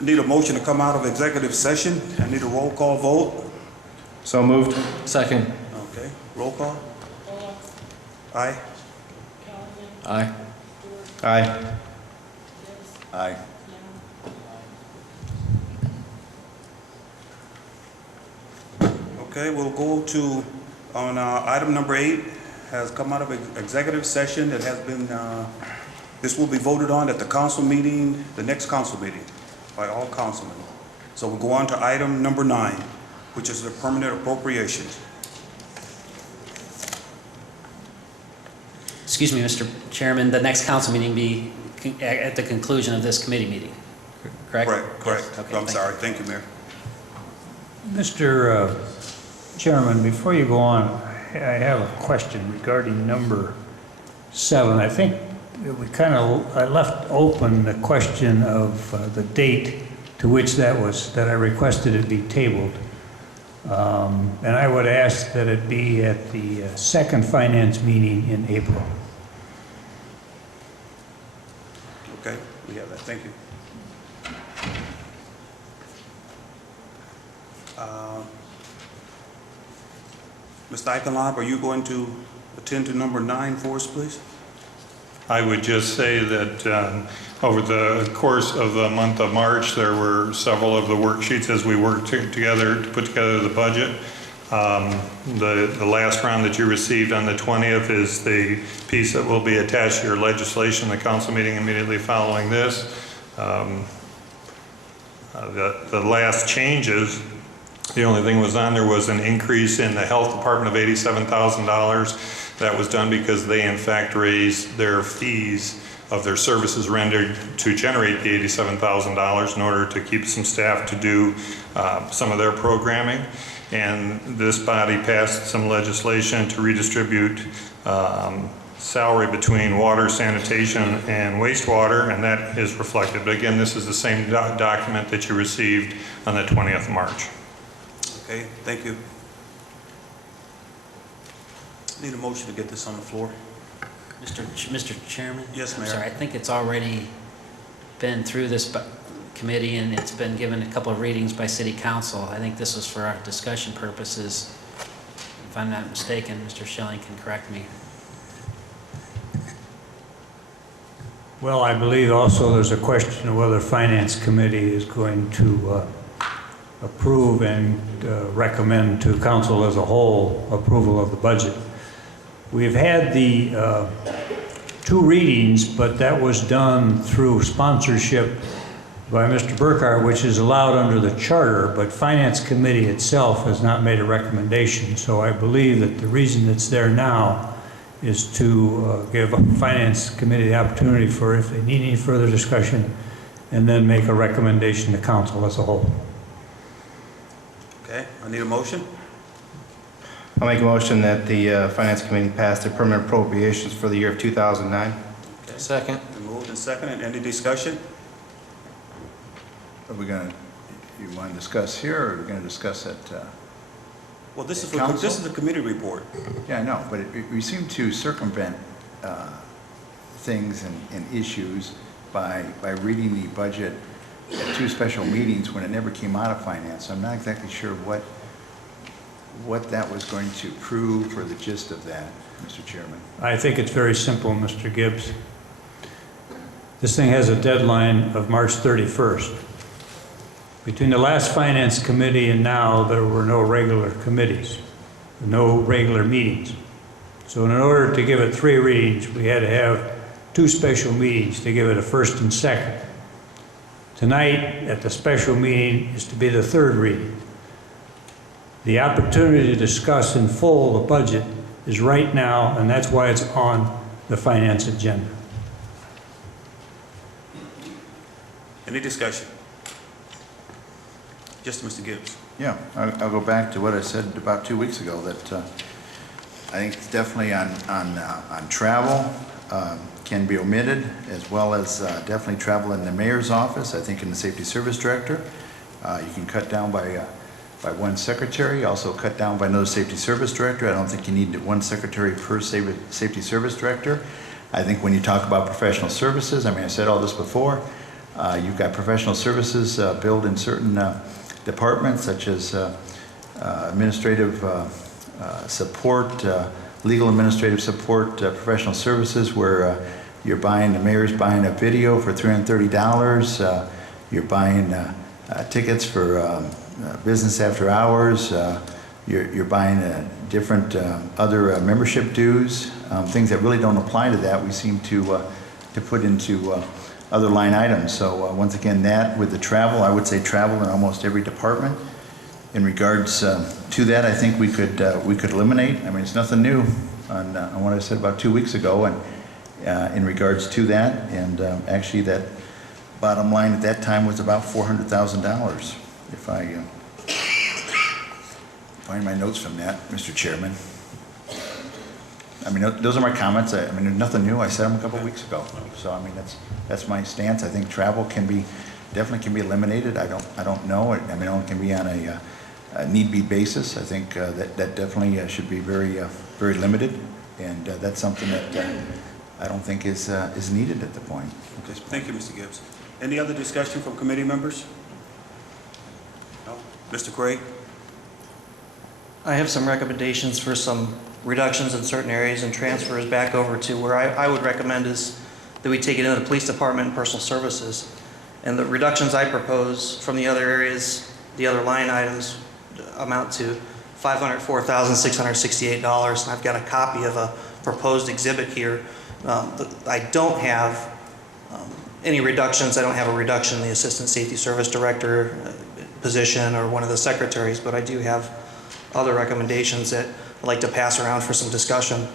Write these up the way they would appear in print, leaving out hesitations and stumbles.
Need a motion to come out of executive session. I need a roll call vote. So moved. Second. Okay, roll call. Aye. Aye. Aye. Aye. Okay, we'll go to, on item number 8, has come out of executive session that has been, this will be voted on at the council meeting, the next council meeting, by all councilmen. So we'll go on to item number 9, which is the permanent appropriations. Excuse me, Mr. Chairman, the next council meeting be at the conclusion of this committee meeting, correct? Correct. Okay, I'm thank sorry. Thank you, Mayor. Mr. Chairman, before you go on, I have a question regarding number 7. I think I left open the question of the date to which that I requested it be tabled. And I would ask that it be at the second finance meeting in April. Okay, we have that. Thank you. Mr. Eichenlaub, are you going to attend to number 9 for us, please? I would just say that over the course of the month of March, there were several of the worksheets as we worked together to put together the budget. The last round that you received on the 20th is the piece that will be attached to your legislation, the council meeting immediately following this. The last changes, the only thing was on there was an increase in the health department of $87,000. That was done because they in fact raised their fees of their services rendered to generate the $87,000 in order to keep some staff to do some of their programming. And this body passed some legislation to redistribute salary between water, sanitation, and wastewater, and that is reflected. But again, this is the same document that you received on the 20th of March. Okay, thank you. Need a motion to get this on the floor. Mr. Chairman? Yes, Mayor. I'm sorry, I think it's already been through this committee and it's been given a couple of readings by City Council. I think this was for our discussion purposes. If I'm not mistaken, Mr. Schilling can correct me. Well, I believe also there's a question of whether Finance Committee is going to approve and recommend to council as a whole approval of the budget. We've had the 2 readings, but that was done through sponsorship by Mr. Burkhart, which is allowed under the charter, but Finance Committee itself has not made a recommendation. So I believe that the reason it's there now is to give Finance Committee the opportunity for, if they need any further discussion, and then make a recommendation to council as a whole. Okay, I need a motion. I'll make a motion that the Finance Committee pass the permanent appropriations for the year of 2009. Okay. Second. Been moved and seconded. Any discussion? Are we going to, you want to discuss here, or are we going to discuss at Well, this is Council? a committee report. Yeah, I know, but we seem to circumvent things and issues by reading the budget at 2 special meetings when it never came out of finance. I'm not exactly sure what that was going to prove or the gist of that, Mr. Chairman. I think it's very simple, Mr. Gibbs. This thing has a deadline of March 31st. Between the last Finance Committee and now, there were no regular committees, no regular meetings. So in order to give it 3 readings, we had to have 2 special meetings to give it a first and second. Tonight, at the special meeting, is to be the 3rd reading. The opportunity to discuss in full the budget is right now, and that's why it's on the finance agenda. Any discussion? Just Mr. Gibbs. Yeah, I'll go back to what I said about 2 weeks ago, that I think it's definitely on travel can be omitted, as well as definitely travel in the mayor's office. I think in the safety service director, you can cut down by 1 secretary, also cut down by another safety service director. I don't think you need 1 secretary per safety service director. I think when you talk about professional services, I mean, I said all this before, You've got professional services billed in certain departments such as administrative support, legal administrative support, professional services where the mayor's buying a video for $330. You're buying tickets for business after hours. You're buying different other membership dues, things that really don't apply to that. We seem to put into other line items. So once again, that with the travel, I would say travel in almost every department. In regards to that, I think we could eliminate. I mean, it's nothing new on what I said about 2 weeks ago, and in regards to that, and actually that bottom line at that time was about $400,000. If I find my notes from that, Mr. Chairman. I mean, those are my comments. I mean, there's nothing new. I said them a couple of weeks ago. So I mean, that's my stance. I think travel definitely can be eliminated. I don't know. I mean, it can be on a need-be basis. I think that definitely should be very very limited, and that's something that I don't think is needed at the point. Thank you, Mr. Gibbs. Any other discussion from committee members? No? Mr. Craig? I have some recommendations for some reductions in certain areas and transfers back over to where I would recommend is that we take it into the police department and personal services. And the reductions I propose from the other areas, the other line items amount to $504,668. And I've got a copy of a proposed exhibit here. I don't have any reductions. I don't have a reduction in the Assistant Safety Service Director position or one of the secretaries, but I do have other recommendations that I'd like to pass around for some discussion.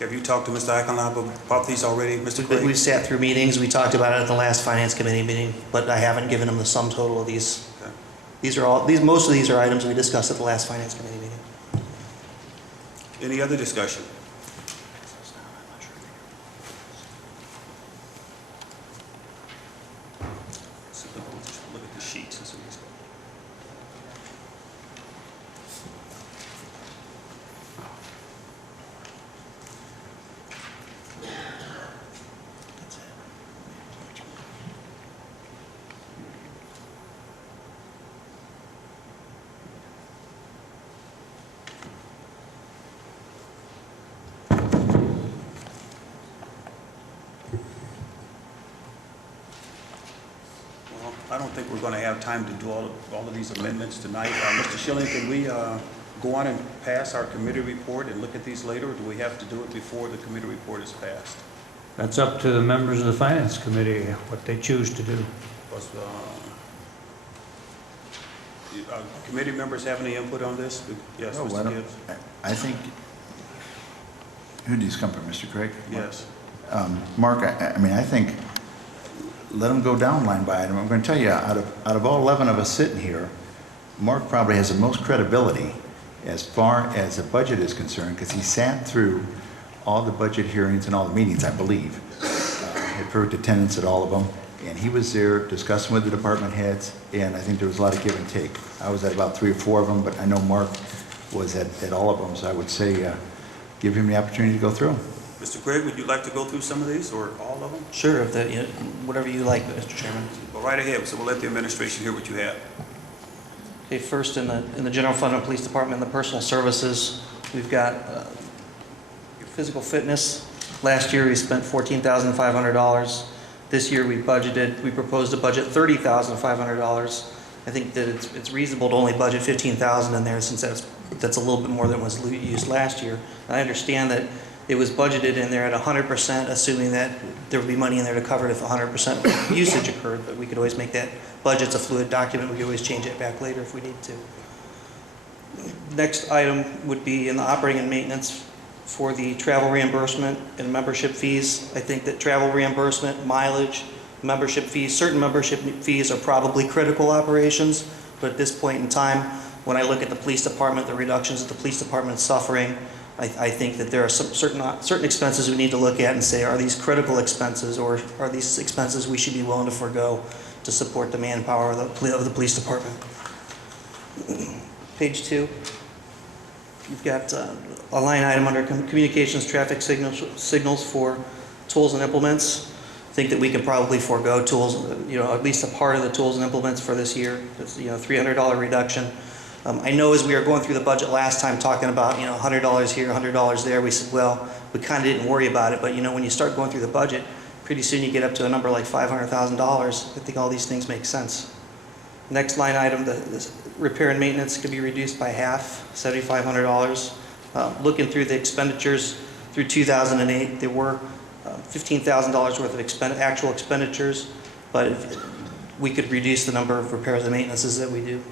Have you talked to Mr. Eichenlaub about these already, Mr. Craig? We've sat through meetings. We talked about it at the last Finance Committee meeting, but I haven't given them the sum total of these. Okay. Most of these are items we discussed at the last Finance Committee meeting. Any other discussion? Look at the sheets. That's what he's got. I don't think we're going to have time to do all of these amendments tonight. Mr. Schilling, can we go on and pass our committee report and look at these later, or do we have to do it before the committee report is passed? That's up to the members of the Finance Committee, what they choose to do. Plus, committee members have any input on this? Yes, Oh, Mr. Gibbs? I think, who did these come from, Mr. Craig? Yes. Mark, I mean, I think, let them go down line by item. I'm going to tell you, out of all 11 of us sitting here, Mark probably has the most credibility as far as the budget is concerned, because he sat through all the budget hearings and all the meetings, I believe. Had perfect attendance at all of them, and he was there discussing with the department heads, and I think there was a lot of give and take. I was at about 3 or 4 of them, but I know Mark was at all of them, so I would say give him the opportunity to go through them. Mr. Craig, would you like to go through some of these, or all of them? Sure, if that, whatever you like, Mr. Chairman. Go right ahead, so we'll let the administration hear what you have. Okay, first in the general fund and police department, and the personal services, we've got your physical fitness. Last year we spent $14,500. This year we proposed to budget $30,500. I think that it's reasonable to only budget $15,000 in there, since that's a little bit more than was used last year. And I understand that it was budgeted in there at 100%, assuming that there would be money in there to cover it if 100% usage occurred, but we could always make that budget's a fluid document. We could always change it back later if we need to. Next item would be in the operating and maintenance for the travel reimbursement and membership fees. I think that travel reimbursement, mileage, membership fees, certain membership fees are probably critical operations, but at this point in time, when I look at the police department, the reductions that the police department is suffering, I think that there are some certain expenses we need to look at and say, are these critical expenses, or are these expenses we should be willing to forego to support the manpower of the police department? Page 2, you've got a line item under communications traffic signals for tools and implements. think that we can probably forego tools, at least a part of the tools and implements for this year. It's, $300 reduction. I know as we were going through the budget last time, talking about, $100 here, $100 there, we said, well, we kind of didn't worry about it, but when you start going through the budget, pretty soon you get up to a number like $500,000. I think all these things make sense. Next line item, the repair and maintenance could be reduced by half, $7,500. Looking through the expenditures through 2008, there were $15,000 worth of actual expenditures, but we could reduce the number of repairs and maintenances that we do.